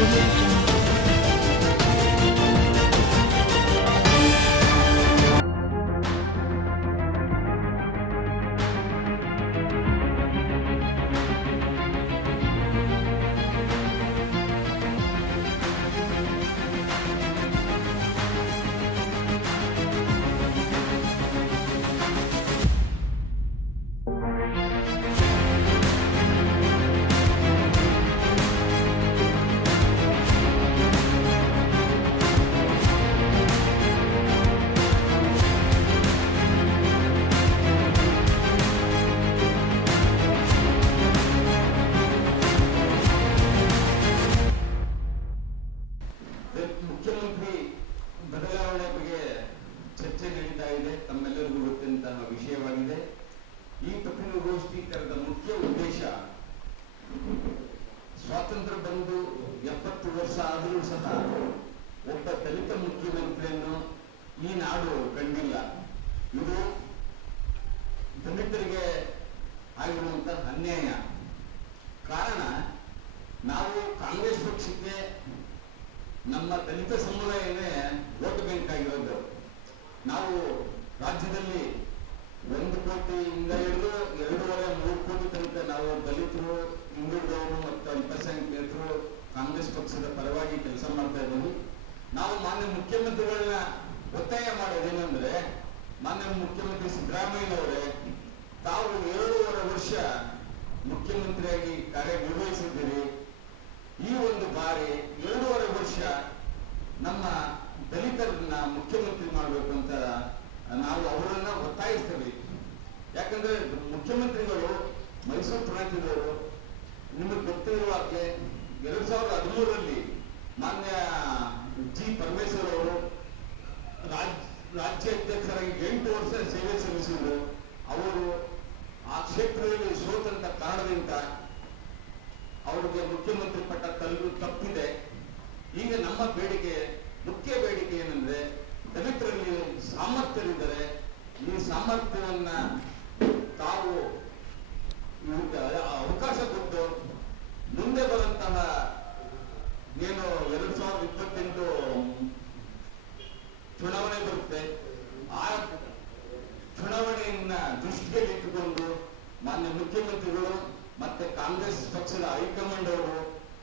removed ಈ ನಾಡು ಕಂಡಿಲ್ಲ ಇದು ದಲಿತರಿಗೆ ಆಗಿರುವಂತಹ ಅನ್ಯಾಯ. ಕಾರಣ, ನಾವು ಕಾಂಗ್ರೆಸ್ ಪಕ್ಷಕ್ಕೆ ನಮ್ಮ ದಲಿತ ಸಮುದಾಯವೇ ಓಟ್ ಬ್ಯಾಂಕ್ ಆಗಿರೋದು. ನಾವು ರಾಜ್ಯದಲ್ಲಿ ಒಂದು ಕೋಟಿಯಿಂದ ಹಿಡಿದು ಎರಡೂವರೆ ಮೂರು ಕೋಟಿ ತನಕ ನಾವು ದಲಿತರು, ಹಿಂದುಳಿದವರು ಮತ್ತು ಅಲ್ಪಸಂಖ್ಯಾತರು ಕಾಂಗ್ರೆಸ್ ಪಕ್ಷದ ಪರವಾಗಿ ಕೆಲಸ ಮಾಡ್ತಾ ಇದ್ದೀವಿ. ನಾವು ಮಾನ್ಯ ಮುಖ್ಯಮಂತ್ರಿಗಳನ್ನ ಒತ್ತಾಯ ಮಾಡೋದೇನೆಂದ್ರೆ ಮಾನ್ಯ ಮುಖ್ಯಮಂತ್ರಿ ಸಿದ್ದರಾಮಯ್ಯನವರೇ, ತಾವು ಏಳೂವರೆ ವರ್ಷ ಮುಖ್ಯಮಂತ್ರಿಯಾಗಿ ಕಾರ್ಯನಿರ್ವಹಿಸಿದ್ದೀರಿ. ಈ ಒಂದು ಬಾರಿ ಏಳೂವರೆ ವರ್ಷ ನಮ್ಮ ದಲಿತರನ್ನ ಮುಖ್ಯಮಂತ್ರಿ ಮಾಡಬೇಕು ಅಂತ ನಾವು ಅವರನ್ನ ಒತ್ತಾಯಿಸ್ತೇವೆ. ಯಾಕಂದ್ರೆ ಮುಖ್ಯಮಂತ್ರಿಗಳು ಮೈಸೂರು ಪ್ರಾಂತ್ಯದವರು ನಿಮಗೆ ಗೊತ್ತಿರುವ ಎರಡ್ ಸಾವಿರದ ಹದಿಮೂರರಲ್ಲಿ ಮಾನ್ಯ ಜಿ. ಪರಮೇಶ್ವರ್ ಅವರು ರಾಜ್ಯ ಅಧ್ಯಕ್ಷರಾಗಿ ಎಂಟು ವರ್ಷ ಸೇವೆ ಸಲ್ಲಿಸಿದ್ರು. ಅವರು ಆ ಕ್ಷೇತ್ರದಲ್ಲಿ ಸೋತಂತ ಕಾರಣದಿಂದ ಅವರಿಗೆ ಮುಖ್ಯಮಂತ್ರಿ ಪಟ್ಟ ತಲುಪು ತಪ್ಪಿದೆ. ಈಗ ನಮ್ಮ ಬೇಡಿಕೆ, ಮುಖ್ಯ ಬೇಡಿಕೆ ಏನಂದ್ರೆ ದಲಿತರಲ್ಲಿ ಸಾಮರ್ಥ್ಯವಿದ್ದರೆ ಈ ಸಾಮರ್ಥ್ಯವನ್ನ ತಾವು ಇವ್ರಿಗೆ ಅವಕಾಶ ಕೊಟ್ಟು ಮುಂದೆ ಬರುವಂತಹ ಏನು ಎರಡ್ ಸಾವಿರದ ಇಪ್ಪತ್ತೆಂಟು ಚುನಾವಣೆ ಬರುತ್ತೆ ಆ ಚುನಾವಣೆಯನ್ನ ದೃಷ್ಟಿಯಲ್ಲಿ ಇಟ್ಟುಕೊಂಡು ಮಾನ್ಯ ಮುಖ್ಯಮಂತ್ರಿಗಳು ಮತ್ತೆ ಕಾಂಗ್ರೆಸ್ ಪಕ್ಷದ ಹೈಕಮಾಂಡ್ ಅವರು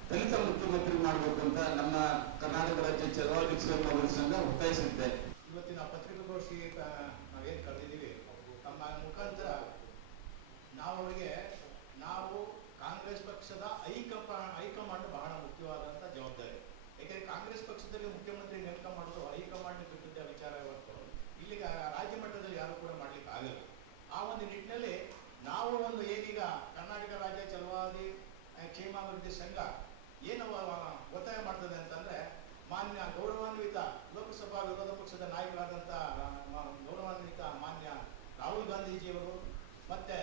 ದಲಿತ ಮುಖ್ಯಮಂತ್ರಿ ಮಾಡಬೇಕು ಅಂತ ನಮ್ಮ ಕರ್ನಾಟಕ ರಾಜ್ಯ ಚಳವಳಿ ಸಂಘ ಒತ್ತಾಯಿಸುತ್ತೆ ಇವತ್ತಿನ ಪತ್ರಿಕಾಗೋಷ್ಠಿ ನಾವೇನು ಕರೆದಿದ್ದೀವಿ ತಮ್ಮ ಮುಖಾಂತರ ನಾವು ಅವರಿಗೆ, ನಾವು ಕಾಂಗ್ರೆಸ್ ಪಕ್ಷದ ಹೈಕಮಾ ಹೈಕಮಾಂಡ್ ಬಹಳ ಮುಖ್ಯವಾದಂತ ಜವಾಬ್ದಾರಿ. ಯಾಕೆಂದ್ರೆ ಕಾಂಗ್ರೆಸ್ ಪಕ್ಷದಲ್ಲಿ ಮುಖ್ಯಮಂತ್ರಿ ನೇಮಕ ಮಾಡೋದು ಹೈಕಮಾಂಡ್ ಬಿಟ್ಟಿದ್ದ ವಿಚಾರ ಇವತ್ತು. ಇಲ್ಲಿಗ ರಾಜ್ಯ ಮಟ್ಟದಲ್ಲಿ ಯಾರು ಕೂಡ ಮಾಡ್ಲಿಕ್ಕೆ ಆಗಲ್ಲ ಆ ಒಂದು ನಿಟ್ಟಿನಲ್ಲಿ ನಾವು ಒಂದು ಏನೀಗ ಕರ್ನಾಟಕ ರಾಜ್ಯ ಕ್ಷೇಮಾಭಿವೃದ್ಧಿ ಸಂಘ ಏನು ಒತ್ತಾಯ ಮಾಡ್ತದೆ ಅಂತಂದ್ರೆ ಮಾನ್ಯ ಗೌರವಾನ್ವಿತ ಲೋಕಸಭಾ ವಿರೋಧ ಪಕ್ಷದ ನಾಯಕರಾದಂಥ ಗೌರವಾನ್ವಿತ ಮಾನ್ಯ ರಾಹುಲ್ ಗಾಂಧೀಜಿಯವರು, ಮತ್ತೆ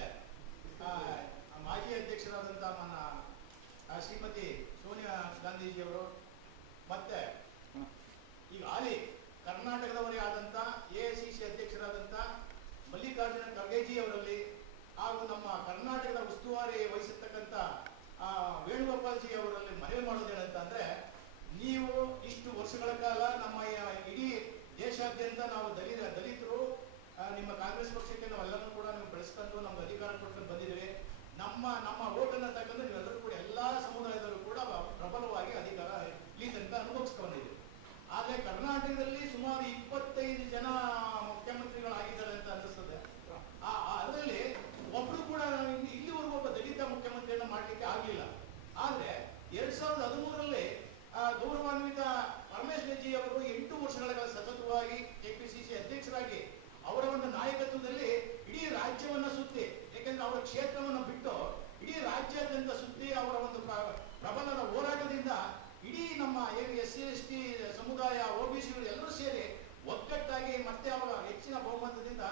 ಮಾಜಿ ಅಧ್ಯಕ್ಷರಾದಂಥ ನನ್ನ ಶ್ರೀಮತಿ ಸೋನಿಯಾ ಗಾಂಧೀಜಿಯವರು, ಮತ್ತೆ ಈಗ ಹಾಲಿ ಕರ್ನಾಟಕದವರೇ ಆದಂಥ ಎ ಐ ಸಿ ಸಿ ಅಧ್ಯಕ್ಷರಾದಂಥ ಮಲ್ಲಿಕಾರ್ಜುನ ಖರ್ಗೆಜಿ ಅವರಲ್ಲಿ ಹಾಗೂ ನಮ್ಮ ಕರ್ನಾಟಕದ ಉಸ್ತುವಾರಿ ವಹಿಸಿರ್ತಕ್ಕಂಥ ಆ, ವೇಣುಗೋಪಾಲ್ಜಿ ಅವರಲ್ಲಿ ಮನವಿ ಮಾಡೋದೇನಂತ ಅಂದ್ರೆ ನೀವು ಇಷ್ಟು ವರ್ಷಗಳ ಕಾಲ ನಮ್ಮ ಇಡೀ ದೇಶಾದ್ಯಂತ ನಾವು ದಲಿತ ದಲಿತರು ನಿಮ್ಮ ಕಾಂಗ್ರೆಸ್ ಪಕ್ಷಕ್ಕೆ ನಾವು ನಾವೆಲ್ಲರೂ ಕೂಡ ನೀವು ಬೆಳೆಸ್ಕೊಂಡು ನಮ್ಗೆ ಅಧಿಕಾರ ಕೊಟ್ಕೊಂಡು ಬಂದಿದ್ದೀವಿ ನಮ್ಮ ನಮ್ಮ ಓಟನ್ನು ತಕ್ಕಂದ್ರೆ ನೀವೆಲ್ಲರೂ ಕೂಡ ಎಲ್ಲಾ ಸಮುದಾಯದಲ್ಲೂ ಕೂಡ ಪ್ರಬಲವಾಗಿ ಅಧಿಕಾರ ಇಲ್ಲಿ ತನಕ ಅನುಭವಿಸ್ಕೊಂಡಿದ್ದೀವಿ ಆದ್ರೆ ಕರ್ನಾಟಕದಲ್ಲಿ ಸುಮಾರು ಇಪ್ಪತ್ತೈದು ಜನ ಮುಖ್ಯಮಂತ್ರಿಗಳಾಗಿದ್ದಾರೆ ಅಂತ ಅನಿಸ್ತದೆ ಆ ಆ- ಅದರಲ್ಲಿ ಒಬ್ರು ಕೂಡ ಇನ್ನು ಇಲ್ಲಿವರೆಗೂ ಒಬ್ಬ ದಲಿತ ಮುಖ್ಯಮಂತ್ರಿಯನ್ನ ಮಾಡ್ಲಿಕ್ಕೆ ಆಗ್ಲಿಲ್ಲ ಆದ್ರೆ ಎರಡ್ ಸಾವಿರದ ಹದಿಮೂರರಲ್ಲಿ ಗೌರವಾನ್ವಿತ ಪರಮೇಶ್ವರ್ ಜಿ ಅವರು ಎಂಟು ವರ್ಷಗಳ ಕಾಲ ಸತತವಾಗಿ ಕೆಪಿಸಿಸಿ ಅಧ್ಯಕ್ಷರಾಗಿ ಅವರ ಒಂದು ನಾಯಕತ್ವದಲ್ಲಿ ಇಡೀ ರಾಜ್ಯವನ್ನ ಸುತ್ತಿ ಯಾಕೆಂದ್ರೆ ಅವರ ಕ್ಷೇತ್ರವನ್ನು ಬಿಟ್ಟು ಇಡೀ ರಾಜ್ಯಾದ್ಯಂತ ಸುತ್ತಿ ಅವರ ಒಂದು ಪ್ರ- ಪ್ರಬಲರ ಹೋರಾಟದಿಂದ ಇಡೀ ನಮ್ಮ ಏನು ಎಸ್, ಸಿ, ಎಸ್, ಟಿ ಸಮುದಾಯ ಒಬಿಸಿಗಳು ಎಲ್ಲರೂ ಸೇರಿ ಒಗ್ಗಟ್ಟಾಗಿ ಮತ್ತೆ ಅವರ ಹೆಚ್ಚಿನ ಬಹುಮತದಿಂದ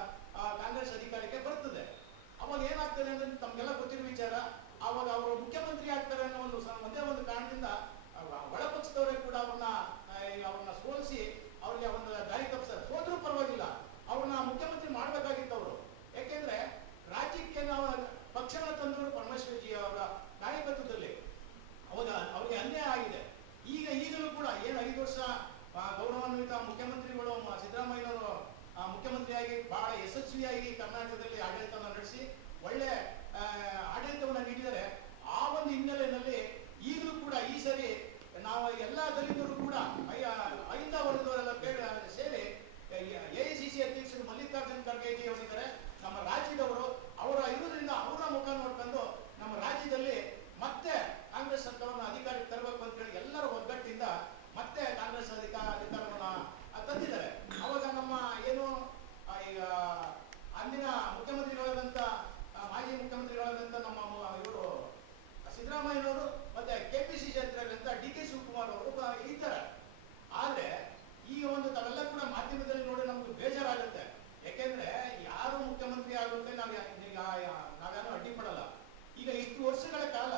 ಕಾಂಗ್ರೆಸ್ ಅಧಿಕಾರಕ್ಕೆ ಬರ್ತದೆ ಅವಾಗ ಏನಾಗ್ತದೆ ಅಂದ್ರೆ ತಮ್ಗೆಲ್ಲ ಗೊತ್ತಿರೋ ವಿಚಾರ, ಅವಾಗ ಅವರು ಮುಖ್ಯಮಂತ್ರಿ ಆಗ್ತಾರೆ ಅನ್ನೋ ಒಂದು ಒಂದೇ ಒಂದು ಕಾರಣದಿಂದ ಒಳಪಕ್ಷದವರೇ ಕೂಡ ಅವ್ರನ್ನ ಅವ್ರನ್ನ ಸೋಲಿಸಿ ಅವ್ರಿಗೆ ಒಂದು ದಾರಿ ತಪ್ಪಿಸ್ತಾರೆ ಸೋದ್ರೂ ಪರವಾಗಿಲ್ಲ ಅವ್ರನ್ನ ಮುಖ್ಯಮಂತ್ರಿ ಮಾಡ್ಬೇಕಾಗಿತ್ತು ಅವರು ಯಾಕೆಂದ್ರೆ ರಾಜ್ಯಕ್ಕೆ ನಾವು ಪಕ್ಷನ ತಂದ್ರು ಪರಮೇಶ್ವರ್ ಜಿ ಅವರ ನಾಯಕತ್ವದಲ್ಲಿ ಅವಾಗ ಅವ್ರಿಗೆ ಅನ್ಯಾಯ ಆಗಿದೆ ಈಗ ಏನು ಐದು ವರ್ಷ ಆ, ಗೌರವಾನ್ವಿತ ಮುಖ್ಯಮಂತ್ರಿಗಳು ಮ- ಸಿದ್ದರಾಮಯ್ಯನವರು ಆ, ಮುಖ್ಯಮಂತ್ರಿಯಾಗಿ ಬಹಳ ಯಶಸ್ವಿಯಾಗಿ ಕರ್ನಾಟಕದಲ್ಲಿ ಆಡಳಿತವನ್ನು ನಡೆಸಿ ಒಳ್ಳೆ ಆಡಳಿತವನ್ನು ನೀಡಿದರೆ ಆ ಒಂದು ಹಿನ್ನೆಲೆಯಲ್ಲಿ ಈಗಲೂ ಕೂಡ ಈ ಸರಿ ನಾವು ಎಲ್ಲ ದಲಿತರು ಕೂಡ ಐದ ವರ್ಗದವರೆಲ್ಲ ಐ ಸಿ ಸಿ ಅಧ್ಯಕ್ಷರು ಮಲ್ಲಿಕಾರ್ಜುನ್ ಖರ್ಗೆ ಅವರಿದ್ದಾರೆ ನಮ್ಮ ರಾಜ್ಯದವರು ಅವರ ಇರುವುದರಿಂದ ಅವರ ಮುಖ ನೋಡ್ಕೊಂಡು ನಮ್ಮ ರಾಜ್ಯದಲ್ಲಿ ಮತ್ತೆ ಕಾಂಗ್ರೆಸ್ ಸರ್ಕಾರವನ್ನು ಅಧಿಕಾರಕ್ಕೆ ತರಬೇಕು ಅಂತ ಹೇಳಿ ಎಲ್ಲರ ಒಗ್ಗಟ್ಟಿಂದ ಮತ್ತೆ ಕಾಂಗ್ರೆಸ್ ಅಧಿಕಾರ ಅಧಿಕಾರವನ್ನ ಆ, ತಂದಿದ್ದಾರೆ ಅವಾಗ ನಮ್ಮ ಏನು ಆ, ಈಗ ಅಂದಿನ ಮುಖ್ಯಮಂತ್ರಿಗಳಾದಂಥ ಆ, ಮಾಜಿ ಮುಖ್ಯಮಂತ್ರಿಗಳಾದಂಥ ನಮ್ಮ ಇವರು ಸಿದ್ದರಾಮಯ್ಯನವರು ಮತ್ತೆ ಕೆಪಿಸಿಸಿ ಅಧ್ಯಕ್ಷರಾದಂಥ ಡಿ ಕೆ ಶಿವಕುಮಾರ್ ಅವರು ಬ- ಇದ್ದಾರೆ ಆದ್ರೆ ಈ ಒಂದು ತಾವೆಲ್ಲ ಕೂಡ ಮಾಧ್ಯಮದಲ್ಲಿ ನೋಡಿ ನಮ್ಗೆ ಬೇಜಾರಾಗುತ್ತೆ ಯಾಕೆಂದ್ರೆ ಯಾರು ಮುಖ್ಯಮಂತ್ರಿ ಆಗುತ್ತೆ ನಾವು ಯಾ- ಯಾ- ಯಾ- ನಾವೇನು ಅಡ್ಡಿಪಡಲ್ಲ ಈಗ ಇಷ್ಟು ವರ್ಷಗಳ ಕಾಲ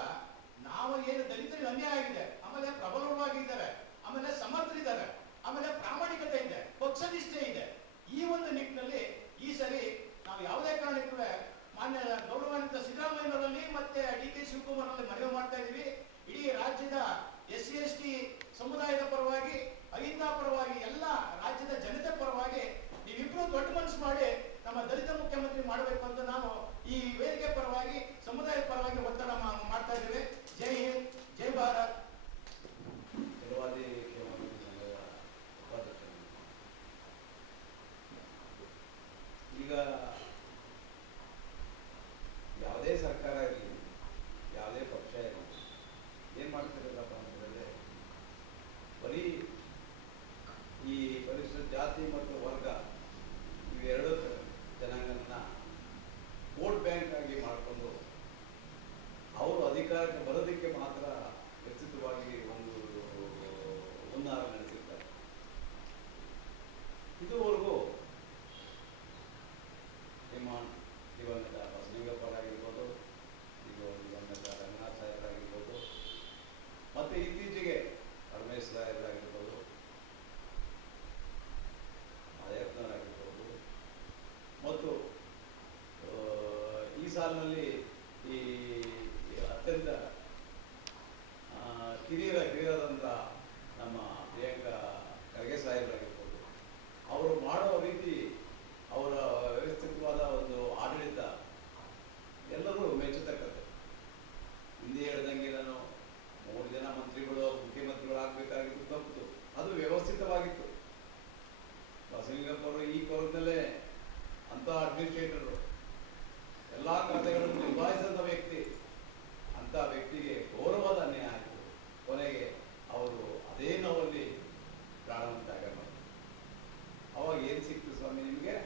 ನಾವು ಏನು ದಲಿತರಿಗೆ ಅನ್ಯಾಯ ಆಗಿದೆ ಆಮೇಲೆ ಪ್ರಬಲವಾಗಿದ್ದಾರೆ ಆಮೇಲೆ ಸಮರ್ಥರಿದ್ದಾರೆ ಆಮೇಲೆ ಪ್ರಾಮಾಣಿಕತೆ ಇದೆ ಪಕ್ಷನಿಷ್ಠೆ ಇದೆ ಈ ಒಂದು ನಿಟ್ಟಿನಲ್ಲಿ ಈ ಸರಿ, ನಾವು ಯಾವುದೇ ಕಾರಣಕ್ಕೂ ಮಾನ್ಯ ಗೌರವಾನ್ವಿತ ಸಿದ್ದರಾಮಯ್ಯನವರಲ್ಲಿ ಮತ್ತೆ ಡಿ ಕೆ ಶಿವಕುಮಾರ್ ಅವರಲ್ಲಿ ಮನವಿ ಮಾಡ್ತಾ ಇದೀವಿ ಇಡೀ ರಾಜ್ಯದ ಎಸ್ ಸಿ, ಎಸ್ ಟಿ ಸಮುದಾಯದ ಪರವಾಗಿ, ಅಹಿಂದ ಪರವಾಗಿ, ಎಲ್ಲ ರಾಜ್ಯದ ಜನತೆ ಪರವಾಗಿ ನೀವಿಬ್ರು ದೊಡ್ಡ ಮನಸ್ಸು ಮಾಡಿ ನಮ್ಮ ದಲಿತ ಮುಖ್ಯಮಂತ್ರಿ ಮಾಡಬೇಕು ಅಂತ ನಾವು ಈ ವೇದಿಕೆ ಪರವಾಗಿ, ಸಮುದಾಯದ ಪರವಾಗಿ ಒತ್ತಡ ಮಾಡ್ತಾ ಇದ್ದೇವೆ. ಜೈ ಹಿಂದ್, ಜೈ ಭಾರತ್. ಈಗ ಸಾಲಿನಲ್ಲಿ ಈ ಅತ್ಯಂತ ಕಿರಿಯರ ಕಿರಿಯರ ಕಿರಿಯರಾದಂಥ ನಮ್ಮ ಪ್ರಿಯಾಂಕಾ ಖರ್ಗೆ ಸಾಹೇಬರಾಗಿರ್ಬೋದು ಅವರು ಮಾಡೋ ರೀತಿ ಅವರ ವ್ಯವಸ್ಥಿತವಾದ ಒಂದು ಆಡಳಿತ ಎಲ್ಲರೂ ಮೆಚ್ಚತಕ್ಕದ್ದು ಹಿಂದೆ ಹೇಳ್ದಂಗೆ ನಾನು ಮೂರು ಜನ ಮಂತ್ರಿಗಳು ಮುಖ್ಯಮಂತ್ರಿಗಳು ಆಗಬೇಕಾಗಿತ್ತು ತಪ್ಪಿತು ಅದು ವ್ಯವಸ್ಥಿತವಾಗಿತ್ತು ಬಸಲಿಂಗಪ್ಪ ಅವರು ಈ ಕೊರನಲ್ಲೇ ಅಂತ ಅಡ್ಮಿನಿಸ್ಟ್ರೇಟರು ಎಲ್ಲ ಖಾತೆಗಳನ್ನು ನಿಭಾಯಿಸಿದ ವ್ಯಕ್ತಿ ಅಂತ ವ್ಯಕ್ತಿಗೆ ಗೌರವದ ಅನ್ಯಾಯ ಆಯಿತು ಕೊನೆಗೆ ಅವರು ಅದೇ ನೋವಲ್ಲಿ ಪ್ರಾಣವನ್ನು ತ್ಯಾಗ ಮಾಡಿದ್ರು ಅವಾಗ ಏನು ಸಿಕ್ತು ಸ್ವಾಮಿ ನಿಮಗೆ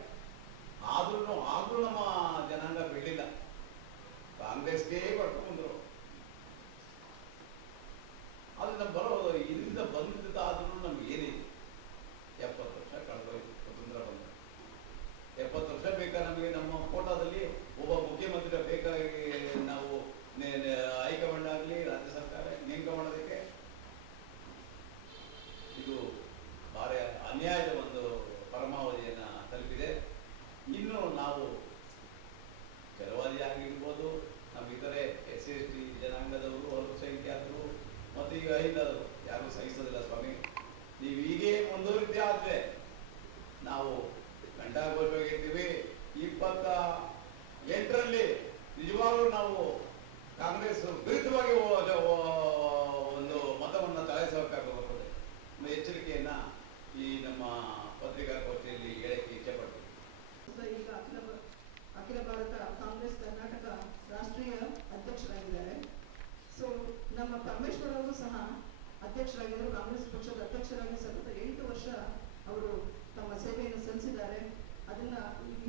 ಆದ್ರೂ ಆದ್ರೂ ನಮ್ಮ ಜನಾಂಗ ಬೆಳಿಲ್ಲ ಕಾಂಗ್ರೆಸ್ಗೆ ಬರ್ಕೊಂಡ್ರು ಅದು ನಮ್ಮ ಬರೋ ಇದರಿಂದ ಬಂದಿದ್ದಾದ್ರೂ ನಮ್ಗೆ ಏನಿದೆ ಎಪ್ಪತ್ತು ವರ್ಷ ಕಳೆದೋಯ್ತು ಸ್ವತಂತ್ರ ಬಂದ ಎಪ್ಪತ್ತು ವರ್ಷ ಬೇಕಾ ನಮಗೆ ನಮ್ಮ ಕೋಟಾದಲ್ಲಿ ಒಬ್ಬ ಮುಖ್ಯಮಂತ್ರಿ ಬೇಕಾಗಿ ನಾವು ನೆ- ನೆ- ಹೈಕಮಾಂಡ್ ಆಗಲಿ ರಾಜ್ಯ ಸರ್ಕಾರ ನೇಮಕ ಮಾಡೋದಕ್ಕೆ ಇದು ಭಾರಿ ಅನ್ಯಾಯದ ಒಂದು ಪರಮಾವಧಿಯನ್ನ ತಲುಪಿದೆ ಇನ್ನು ನಾವು ಕೆಲವಾದಿ ಆಗಿರ್ಬೋದು ನಮ್ಮ ಇತರೆ ಎಸ್ ಸಿ ಎಸ್ ಟಿ ಜನಾಂಗದವರು ಅಲ್ಪಸಂಖ್ಯಾತರು ಮತ್ತು ಈಗ ಐದವರು ಯಾರು ಸಹಿಸೋದಿಲ್ಲ ಸ್ವಾಮಿ ನೀವು ಹೀಗೆ ಮುಂದುವರಿದ್ದೆ ಆದ್ರೆ ನಾವು ಗಂಟಾಗೋಷ್ಠಿಯಾಗಿರ್ತೀವಿ ಇಪ್ಪತ್ತ ಎಂಟರಲ್ಲಿ ನಿಜವಾಗ್ಲೂ ನಾವು ಕಾಂಗ್ರೆಸ್ ವಿರುದ್ಧವಾಗಿ ಒಂದು ಮತವನ್ನು ಚಲಾಯಿಸಬೇಕಾಗುತ್ತದೆ ನಮ್ಮ ಎಚ್ಚರಿಕೆಯನ್ನ ಈ ನಮ್ಮ ಪತ್ರಿಕಾಗೋಷ್ಠಿಯಲ್ಲಿ ಹೇಳಕ್ಕೆ ಇಚ್ಛೆಪಡ್ತೀವಿ ಈಗ ಅಖಿಲ ಅಖಿಲ ಭಾರತ ಕಾಂಗ್ರೆಸ್ ಕರ್ನಾಟಕ ರಾಷ್ಟ್ರೀಯ ಅಧ್ಯಕ್ಷರಾಗಿದ್ದಾರೆ. ಸೊ ನಮ್ಮ ಪರಮೇಶ್ವರ್ ಅವರು ಸಹ ಅಧ್ಯಕ್ಷರಾಗಿದ್ದರು, ಕಾಂಗ್ರೆಸ್ ಪಕ್ಷದ ಅಧ್ಯಕ್ಷರಾಗಿ ಸತತ ಎಂಟು ವರ್ಷ ಅವರು ತಮ್ಮ ಸಲ್ಲಿಸಿದ್ದಾರೆ ಅದನ್ನ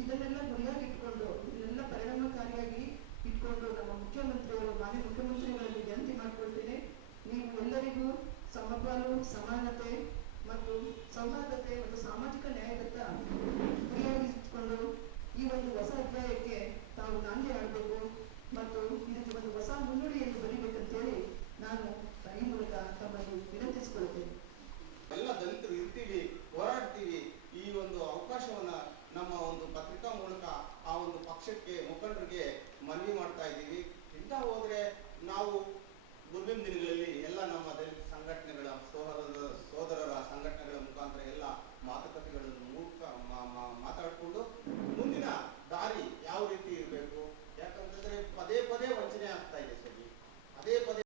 ಇದನ್ನೆಲ್ಲ ಗುರಿಯಾಗಿ ಇಟ್ಕೊಂಡು, ಇದನ್ನೆಲ್ಲ ಪರಿಣಾಮಕಾರಿಯಾಗಿ ಇಟ್ಕೊಂಡು ನಮ್ಮ ಮುಖ್ಯಮಂತ್ರಿಗಳು ಮಾನ್ಯ ಮುಖ್ಯಮಂತ್ರಿಗಳಲ್ಲಿ ವಿನಂತಿ ಮಾಡ್ಕೊಳ್ತೇನೆ. ನೀವು ಎಲ್ಲರಿಗೂ ಸಮಪಾಲು, ಸಮಾನತೆ ಮತ್ತು ಸೌಹಾರ್ದತೆ ಮತ್ತು ಸಾಮಾಜಿಕ ನ್ಯಾಯದತ್ತ ಮನವಿ ಮಾಡ್ತಾ ಇದ್ದೀವಿ. ಇಂಥ ಹೋದ್ರೆ ನಾವು ಮುಂದಿನ ದಿನಗಳಲ್ಲಿ ಎಲ್ಲ ನಮ್ಮ ದಲಿತ ಸಂಘಟನೆಗಳ ಸೋದರ ಸೋದರರ ಸಂಘಟನೆಗಳ ಮುಖಾಂತರ ಎಲ್ಲ ಮಾತುಕತೆಗಳನ್ನು ಮಾತಾಡಿಕೊಂಡು ಮುಂದಿನ ದಾರಿ ಯಾವ ರೀತಿ